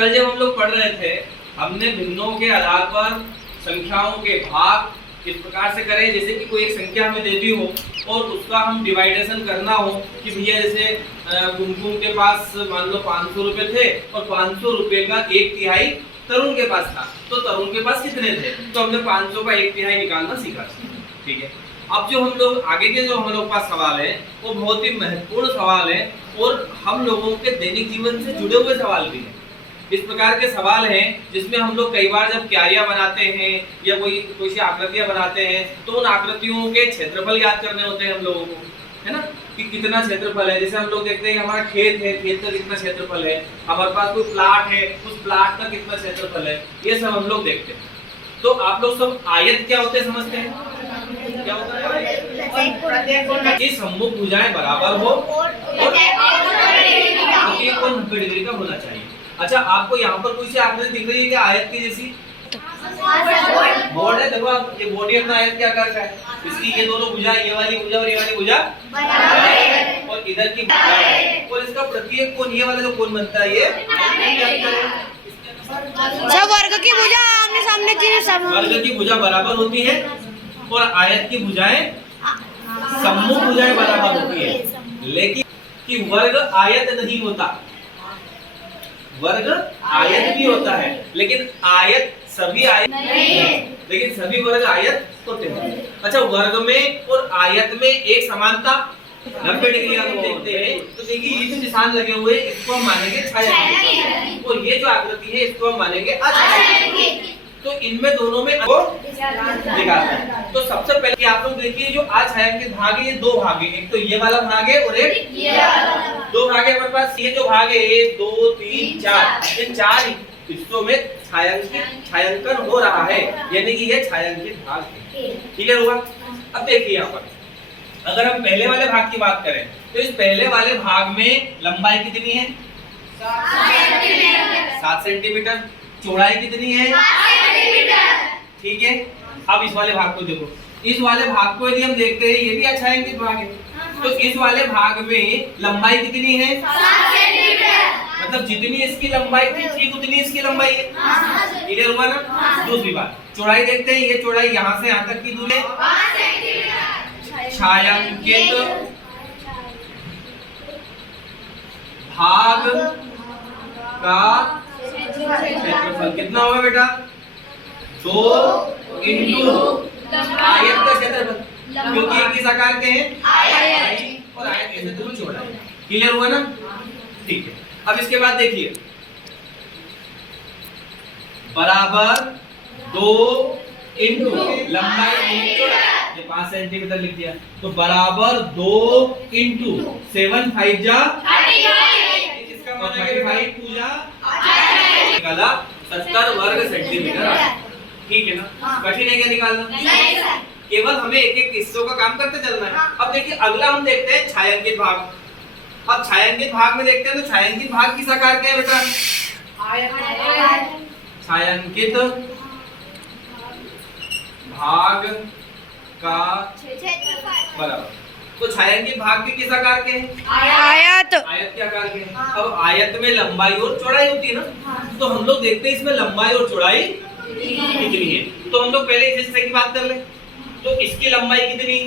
कल जब हम लोग पढ़ रहे थे, हमने भिन्नों के आधार पर संख्याओं के भाग इस प्रकार से करें जैसे कि कोई एक संख्या हमें दे दी हो और उसका हम डिवाइडेशन करना हो कि भैया जैसे कुमकुम के पास मान लो 500 रुपए थे और 500 रुपए का 1/3 तरुण के पास था, तो तरुण के पास कितने थे, तो हमने 500 का 1/3 निकालना सीखा। ठीक है, अब जो हम लोग आगे के जो हम लोग पास सवाल है वो बहुत ही महत्वपूर्ण सवाल है और हम लोगों के दैनिक जीवन से जुड़े हुए सवाल भी है। इस प्रकार के सवाल हैं जिसमें हम लोग कई बार जब क्यारियां बनाते हैं या कोई सी आकृतियां बनाते हैं तो उन आकृतियों के क्षेत्रफल याद करने होते हैं हम लोगों को, है ना, कि कितना क्षेत्रफल है। जैसे हम लोग देखते हैं कि हमारा खेत है, खेत का कितना क्षेत्रफल है, हमारे पास कोई प्लाट है, उस प्लाट का कितना क्षेत्रफल है, ये सब हम लोग देखते हैं। तो आप लोग सब आयत क्या होते हैं समझते हैं? क्या होता है? कि सम्मुख भुजाएं बराबर हो और कोण 90 डिग्री का होना चाहिए। अच्छा, आपको यहाँ पर कोई सी आकृति दिख रही है क्या आयत की जैसी? बोर्ड है, देखो आप, ये बॉडी अपना आयत क्या आकार का है, इसकी ये दोनों भुजा, ये वाली भुजा और ये वाली भुजा और इधर की और इसका प्रत्येक कोण, ये वाला जो कोण बनता है ये सब वर्ग की भुजा आमने सामने की, सब वर्ग की भुजा बराबर होती है और आयत की भुजाएं सम्मुख भुजाएं बराबर होती है, लेकिन कि वर्ग आयत नहीं होता। वर्ग आयत भी होता है लेकिन आयत सभी आयत नहीं, लेकिन सभी वर्ग आयत होते हैं। अच्छा, वर्ग में और आयत में एक समानता 90 डिग्री आप देखते हैं तो देखिए ये जो निशान लगे हुए इसको हम मानेंगे छायांकित और ये जो आकृति है इसको हम मानेंगे अछायांकित। तो इनमें दोनों में वो दिखाता है। तो सबसे पहले आप लोग देखिए जो अछायांकित भाग है ये दो भाग है, एक तो ये वाला भाग है और एक ये वाला। दो भाग है हमारे पास, ये जो भाग है 1 2 3 4, इन 4 हिस्सों में छायांकन हो रहा है, यानी कि ये छायांकित भाग है। क्लियर हुआ? अब देखिए यहाँ पर अगर हम पहले वाले भाग की बात करें तो इस पहले वाले भाग में लंबाई कितनी है? 7 सेंटीमीटर। चौड़ाई कितनी है? 5 सेंटीमीटर। ठीक है, अब इस वाले भाग को देखो, इस वाले भाग को यदि हम देखते हैं ये भी अछायांकित भाग है, तो इस वाले भाग में लंबाई कितनी है? 7 सेंटीमीटर। मतलब जितनी इसकी लंबाई थी ठीक उतनी इसकी लंबाई है। क्लियर हुआ ना? दूसरी बात, चौड़ाई देखते हैं, ये चौड़ाई यहाँ से यहाँ तक की दूरी है 5 सेंटीमीटर। छायांकित भाग का क्षेत्रफल कितना होगा बेटा? 2 इंटू आयत का क्षेत्रफल, क्योंकि एक किस आकार के हैं? आयत, और आयत कैसे दोनों चौड़ा। क्लियर हुआ ना? ठीक है, अब इसके बाद देखिए बराबर 2 इंटू लंबाई चौड़ाई, ये 5 सेंटीमीटर लिख दिया, तो बराबर 2 इंटू 7 5 जा 35 2 जा निकाला 70 वर्ग सेंटीमीटर। ठीक है ना? कठिन है क्या निकालना? नहीं सर, केवल हमें एक एक हिस्सों का काम करते चलना है। अब देखिए अगला हम देखते हैं छायांकित भाग। अब छायांकित भाग में देखते हैं तो छायांकित भाग किस आकार के हैं बेटा? छायांकित भाग का बराबर, तो छायांकित भाग भी किस आकार के हैं? आयत। आयत के आकार के हैं। अब आयत में लंबाई और चौड़ाई होती है ना, तो हम लोग देखते हैं इसमें लंबाई और चौड़ाई कितनी है। तो हम लोग पहले इस हिस्से की बात कर ले, तो इसकी लंबाई कितनी?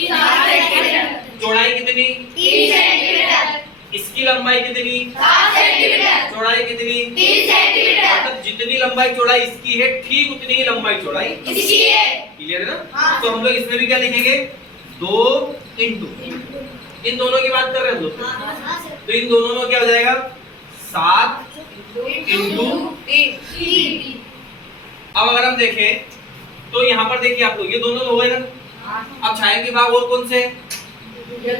7 सेंटीमीटर। चौड़ाई कितनी? 3 सेंटीमीटर। इसकी लंबाई कितनी? 7 सेंटीमीटर। चौड़ाई कितनी? 3 सेंटीमीटर। मतलब जितनी लंबाई चौड़ाई इसकी है ठीक उतनी ही लंबाई चौड़ाई इसकी है। क्लियर है ना? तो हम लोग इसमें भी क्या लिखेंगे? 2 इंटू, इन दोनों की बात कर रहे हैं हम लोग, तो इन दोनों में क्या हो जाएगा? 7 इंटू 3। अब अगर हम देखें तो यहाँ पर देखिए आप लोग ये दोनों हो गए ना। अब छायांकित भाग और कौन से? ये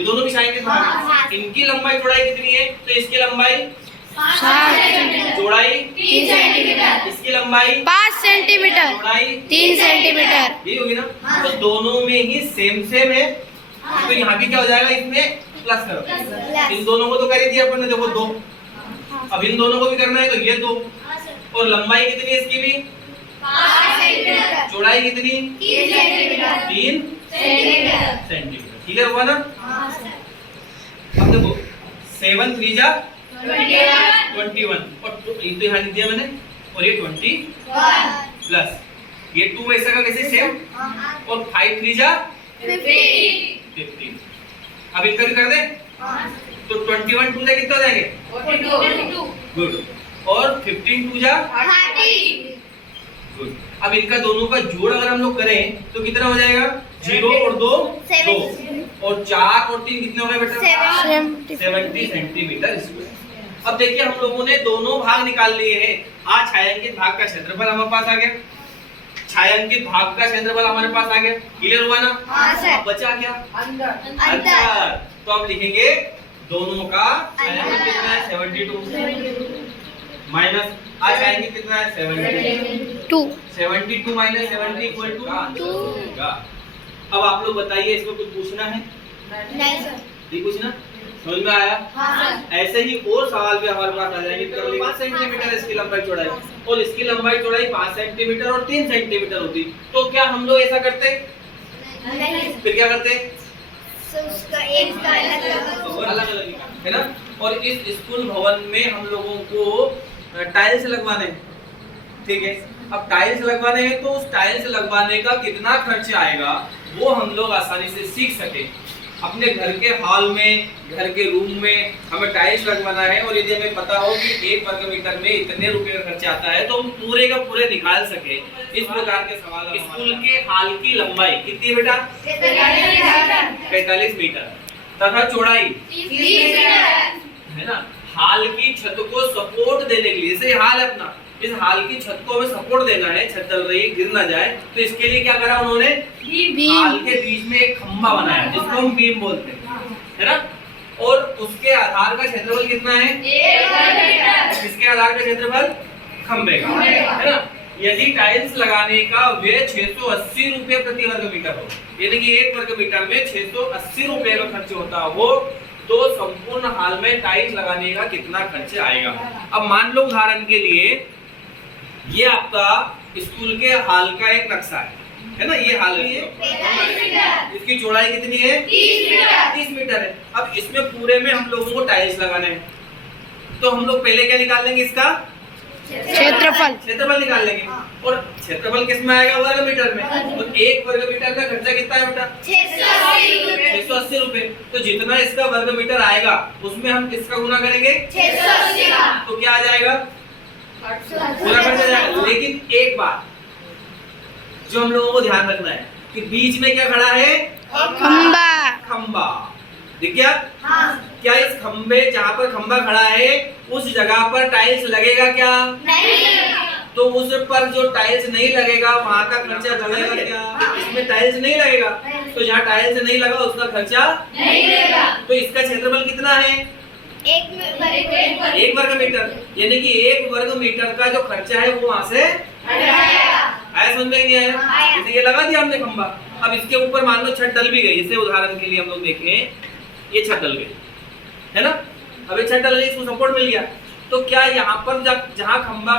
दोनों भी छायांकित भाग हैं। इनकी लंबाई चौड़ाई कितनी है? तो इसकी लंबाई 7 सेंटीमीटर, चौड़ाई 3 सेंटीमीटर, इसकी लंबाई 5 सेंटीमीटर, चौड़ाई 3 सेंटीमीटर। ये होगी ना? तो दोनों में ही सेम सेम है, तो यहाँ भी क्या हो जाएगा? इसमें प्लस करो। इन दोनों को तो कर ही दिया अपन ने, देखो 2। अब इन दोनों को भी करना है तो ये 2, और लंबाई कितनी है इसकी भी? 5 सेंटीमीटर। चौड़ाई कितनी? 3 सेंटीमीटर। 3 सेंटीमीटर। क्लियर हुआ ना? अब देखो 7 3 जा 21 और ये तो यहाँ लिख दिया मैंने, और ये 20 प्लस ये 2 वैसा का वैसे सेम, और 5 3 जा 15। अब इनका भी कर दे, तो 21 2 जा कितना हो जाएंगे? गुड। और 15 2 जा गुड। अब इनका दोनों का जोड़ अगर हम लोग करें तो कितना हो जाएगा? 0 और 2 2, और 4 और 3 कितने हो गए बेटा? 70 सेंटीमीटर स्क्वायर। अब देखिए हम लोगों ने दोनों भाग निकाल लिए हैं। आज छायांकित भाग का क्षेत्रफल हमारे पास आ गया, छायांकित भाग का क्षेत्रफल हमारे पास आ गया। क्लियर हुआ ना? अब बचा क्या? अंतर। तो अब लिखेंगे दोनों का छायांकित कितना है? 72 माइनस आज छायांकित कितना है? 72 72 माइनस 70 इक्वल टू 2। अब आप लोग बताइए, इसमें कुछ पूछना है? नहीं पूछना? समझ में आया? ऐसे ही और सवाल भी हमारे पास आ जाएंगे। 5 सेंटीमीटर इसकी लंबाई चौड़ाई, और इसकी लंबाई चौड़ाई 5 सेंटीमीटर और 3 सेंटीमीटर होती, तो क्या हम लोग ऐसा करते? फिर क्या करते? अलग अलग है ना। और इस स्कूल भवन में हम लोगों को टाइल्स लगवाने, ठीक है। अब टाइल्स लगवाने हैं तो उस टाइल्स लगवाने का कितना खर्च आएगा वो हम लोग आसानी से सीख सके। अपने घर के हॉल में, घर के रूम में हमें टाइल्स लगवाना है, और यदि हमें पता हो कि 1 वर्ग मीटर में इतने रुपए का खर्चा आता है तो हम पूरे का पूरे निकाल सके। इस प्रकार के सवाल। स्कूल के हॉल की लंबाई कितनी है बेटा? 45 मीटर तथा चौड़ाई 30 है ना। हॉल की छत को सपोर्ट देने के लिए, जैसे हॉल है अपना, इस हॉल की छत को हमें सपोर्ट देना है, छत चल रही गिर ना जाए, तो इसके लिए क्या करा उन्होंने? हॉल के बीच में एक खंभा बनाया जिसको हम बीम बोलते हैं, है ना। और उसके आधार का क्षेत्रफल कितना है? 1 इसके आधार का क्षेत्रफल खंभे का, है ना। यदि टाइल्स लगाने का व्यय 680 रुपए प्रति वर्ग मीटर हो, यानी कि 1 वर्ग मीटर में 680 रुपए का खर्च होता हो, तो संपूर्ण हॉल में टाइल्स लगाने का कितना खर्च आएगा? अब मान लो उदाहरण के लिए ये आपका स्कूल के हॉल का एक नक्शा है ना। ये हॉल है, इसकी चौड़ाई कितनी है? 30 मीटर है। अब इसमें पूरे में हम लोगों को टाइल्स लगाने हैं, तो हम लोग पहले क्या निकाल लेंगे? इसका क्षेत्रफल निकाल लेंगे। और क्षेत्रफल किस में आएगा? वर्ग मीटर में। तो 1 वर्ग मीटर का खर्चा कितना है बेटा? 680 रुपए। तो जितना इसका वर्ग मीटर आएगा उसमें हम किसका गुना करेंगे? 680 का। तो क्या आ जाएगा? पूरा खर्चा जाएगा। लेकिन एक बात जो हम लोगों को ध्यान रखना है कि बीच में क्या खड़ा है? खंबा। दिख गया? क्या इस खंबे, जहाँ पर खंबा खड़ा है उस जगह पर टाइल्स लगेगा क्या? नहीं। तो उस पर जो टाइल्स नहीं लगेगा वहाँ का खर्चा लगेगा क्या? इसमें टाइल्स नहीं लगेगा, तो जहाँ टाइल्स नहीं लगा उसका खर्चा नहीं लगेगा। तो इसका क्षेत्रफल कितना है? 1 वर्ग मीटर, यानी कि 1 वर्ग मीटर का जो खर्चा है वो वहाँ से आया। समझ में नहीं आया? जैसे ये लगा दिया हमने खंबा, अब इसके ऊपर मान लो छत डल भी गई, जैसे उदाहरण के लिए हम लोग देखें, ये छत डल गई है ना। अब ये छत डल गई, इसको सपोर्ट मिल गया, तो क्या यहाँ पर जहाँ खंबा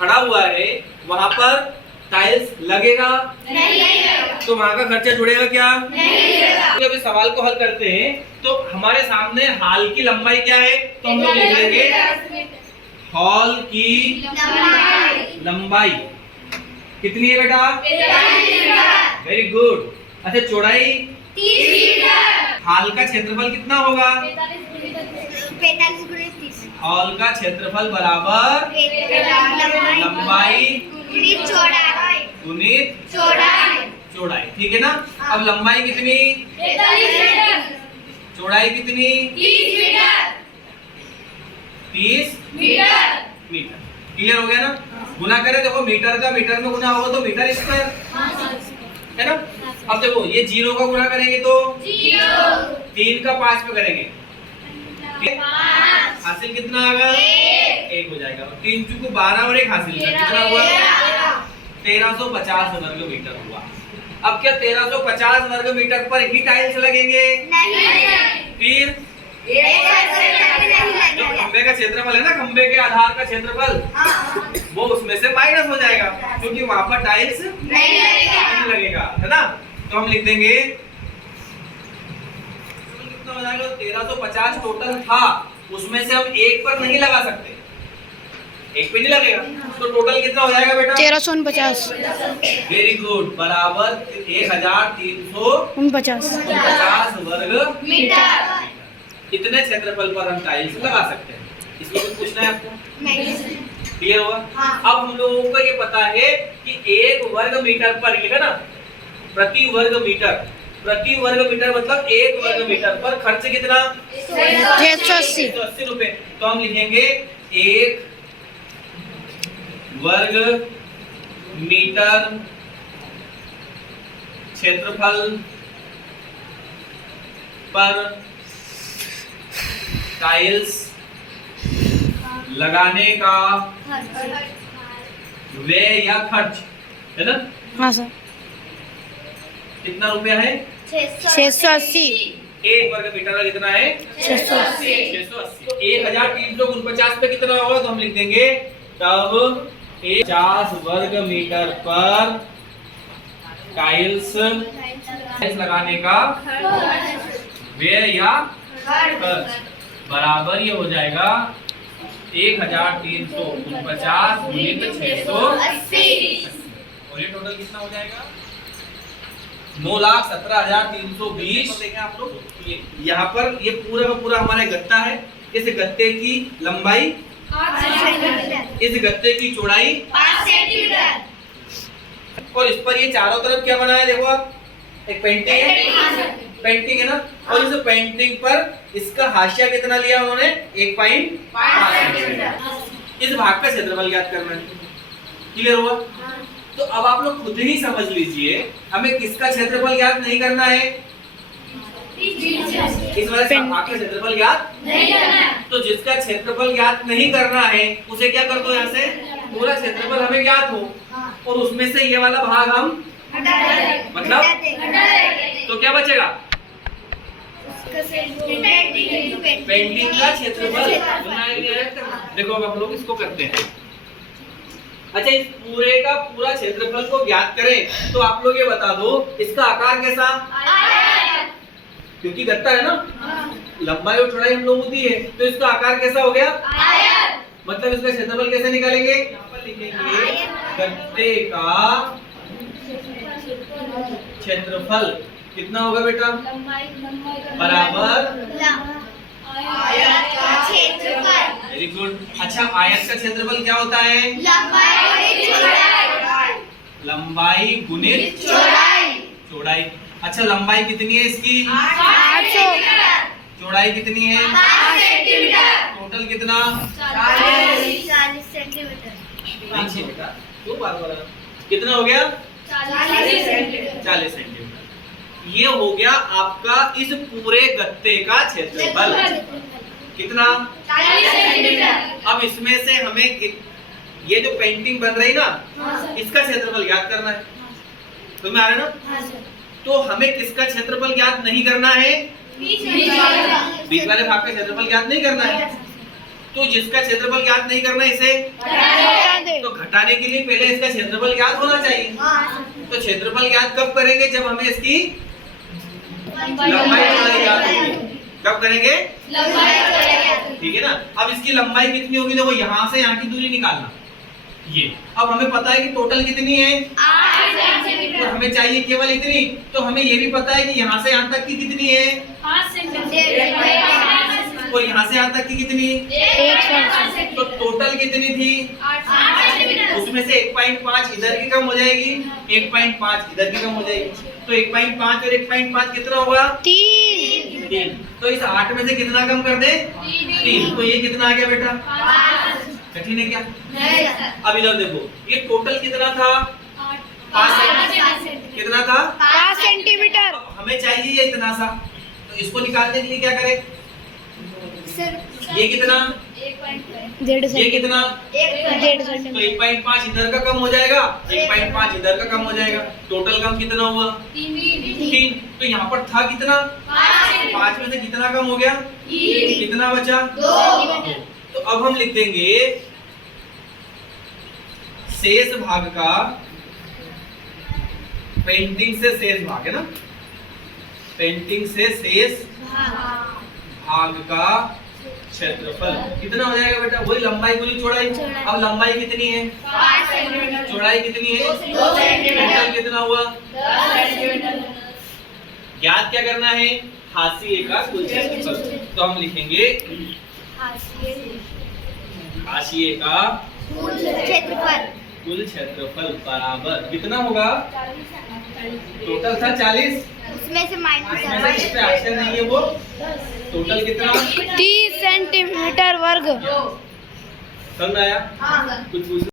खड़ा हुआ है वहाँ पर टाइल्स लगेगा? नहीं। तो वहाँ का खर्चा जुड़ेगा क्या? नहीं। जब इस सवाल को हल करते हैं तो हमारे सामने हॉल की लंबाई क्या है, तो हम लोग लिख लेंगे हॉल की लंबाई कितनी है बेटा? 45। Very good. अच्छा चौड़ाई 30 मीटर। हॉल का क्षेत्रफल कितना होगा? 45 हॉल का क्षेत्रफल बराबर लंबाई गुणित चौड़ाई। ठीक है ना। अब लंबाई कितनी? 45 मीटर। चौड़ाई कितनी? 30 मीटर। क्लियर हो गया ना। गुना करें, देखो मीटर का मीटर में गुना होगा तो मीटर स्क्वायर, है ना। अब देखो ये 0 का गुना करेंगे तो 3 का 5 पे करेंगे, हासिल कितना आएगा? 1 हो जाएगा। 3 चुको 12 और 1 हासिल कितना हुआ? 1350 वर्ग मीटर हुआ। अब क्या 1350 वर्ग मीटर पर ही टाइल्स लगेंगे? नहीं। फिर जो खंबे का क्षेत्रफल है ना, खंबे के आधार का क्षेत्रफल, वो उसमें से माइनस हो जाएगा क्योंकि वहां पर टाइल्स नहीं लगेगा, है ना। तो हम लिख देंगे कितना हो जाएगा? 1350 टोटल था, उसमें से हम एक पर नहीं लगा सकते, एक पे नहीं लगेगा, तो टोटल कितना हो जाएगा बेटा? 1349 वेरी गुड, बराबर 1349 वर्ग मीटर। इतने क्षेत्रफल पर हम टाइल्स लगा सकते हैं। इसमें कुछ पूछना है आपको? क्लियर हुआ? अब हम लोगों को ये पता है कि 1 वर्ग मीटर पर, लिखा ना, प्रति वर्ग मीटर मतलब 1 वर्ग मीटर पर खर्च कितना? 680 रुपए। तो हम लिखेंगे 1 वर्ग मीटर क्षेत्रफल पर टाइल्स लगाने का व्यय या खर्च है ना? हाँ सर, कितना रुपया है? 680 1 वर्ग मीटर का कितना है? 680 680। 1349 पे कितना होगा? तो हम लिख देंगे तब 50 वर्ग मीटर पर टाइल्स लगाने का व्यय या खर्च बराबर ये हो जाएगा 1349 गुणित 680। और ये टोटल कितना हो जाएगा? 9,17,320। देखें आप लोग, यहाँ पर ये पूरा का पूरा हमारा गत्ता है। इस गत्ते की लंबाई, इस गत्ते की चौड़ाई 5 सेंटीमीटर, और इस पर ये चारों तरफ क्या बना है? देखो आप, एक पेंटिंग है, पेंटिंग है ना, और इस पेंटिंग पर इसका हाशिया कितना लिया उन्होंने? 1.5 सेंटीमीटर। इस भाग का क्षेत्रफल ज्ञात करना है। क्लियर हुआ? तो अब आप लोग खुद ही समझ लीजिए, हमें किसका क्षेत्रफल ज्ञात नहीं करना है? इस वाले भाग का क्षेत्रफल ज्ञात नहीं करना है। तो जिसका क्षेत्रफल ज्ञात नहीं करना है उसे क्या कर दो? यहाँ से पूरा क्षेत्रफल हमें ज्ञात हो, और उसमें से ये वाला भाग हम मतलब तो क्या बचेगा? पेंटिंग का क्षेत्रफल। देखो अब हम लोग इसको करते हैं। अच्छा, इस पूरे का पूरा क्षेत्रफल को ज्ञात करें तो आप लोग ये बता दो इसका आकार कैसा? क्योंकि गत्ता है ना, लंबाई और चौड़ाई हम लोगों दी है, तो इसका आकार कैसा हो गया? मतलब इसका क्षेत्रफल कैसे निकालेंगे? यहाँ पर लिखेंगे गत्ते का क्षेत्रफल कितना होगा बेटा? बराबर, वेरी गुड। अच्छा, आयत का क्षेत्रफल क्या होता है? लंबाई गुणित चौड़ाई। अच्छा, लंबाई कितनी है इसकी? 800 चौड़ाई कितनी है? 5 सेंटीमीटर, टोटल कितना? 40 सेंटीमीटर, नीचे बेटा, क्यों बार बार? कितना हो गया? 40 सेंटीमीटर। 40 सेंटीमीटर। ये हो गया आपका इस पूरे गत्ते का क्षेत्रफल। कितना? 40 सेंटीमीटर। अब इसमें से हमें ये जो पेंटिंग बन रही ना, इसका क्षेत्रफल ज्ञात करना है। तुम्हें आ रहा है ना? तो हमें किसका क्षेत्रफल ज्ञात नहीं करना है? बीच वाले भाग का क्षेत्रफल ज्ञात नहीं करना है। तो जिसका क्षेत्रफल ज्ञात नहीं करना है इसे तो घटाने के लिए पहले इसका क्षेत्रफल ज्ञात होना चाहिए। तो क्षेत्रफल ज्ञात कब करेंगे? जब हमें इसकी लंबाई चौड़ाई ज्ञात होगी। कब करेंगे? ठीक है ना। अब इसकी लंबाई कितनी होगी? देखो, यहाँ से यहाँ की दूरी निकालना। ये अब हमें पता है कि टोटल कितनी है? 8 सेंटीमीटर। और हमें चाहिए केवल इतनी। तो हमें ये भी पता है कि यहाँ से यहाँ तक की कितनी है? 5 सेंटीमीटर। और यहाँ से यहाँ तक की कितनी? 1 तो टोटल कितनी थी? 8 सेंटीमीटर। उसमें से 1.5 इधर की कम हो जाएगी, 1.5 इधर की कम हो जाएगी। तो 1.5 और 1.5 कितना होगा? 3। तो इस 8 में से कितना कम कर दे? 3। तो ये कितना आ गया बेटा? 5। कठिन है क्या? नहीं सर। अब इधर देखो, ये टोटल कितना था? 5 सेंटीमीटर। कितना था? 5 सेंटीमीटर। अब हमें चाहिए ये इतना सा, तो इसको निकालने के लिए क्या करें? ये कितना? 1.5 ये कितना? 1.5 तो सेंटीमीटर। 1.5 इधर का कम हो जाएगा, 1.5 इधर का कम हो जाएगा। टोटल कम कितना हुआ? 3। तो यहाँ पर था कितना? 5 में से कितना कम हो गया? कितना बचा? 2। तो अब हम लिख देंगे शेष भाग का, पेंटिंग से शेष भाग है ना, पेंटिंग से शेष भाग का क्षेत्रफल कितना हो जाएगा बेटा? वही लंबाई गुनी चौड़ाई। अब लंबाई कितनी है? 5 सेंटीमीटर। चौड़ाई कितनी है? 2 सेंटीमीटर। टोटल कितना हुआ? 10 सेंटीमीटर। ज्ञात क्या करना है? हाशिए का कुल क्षेत्रफल। तो हम लिखेंगे हाशिए का कुल क्षेत्रफल कुल क्षेत्रफल बराबर कितना होगा? टोटल था 40, उसमें से माइनस इसमें से जिस पे अक्षर नहीं है वो टोटल कितना? 30 सेंटीमीटर वर्ग। समझ आया? हाँ सर। कुछ पूछ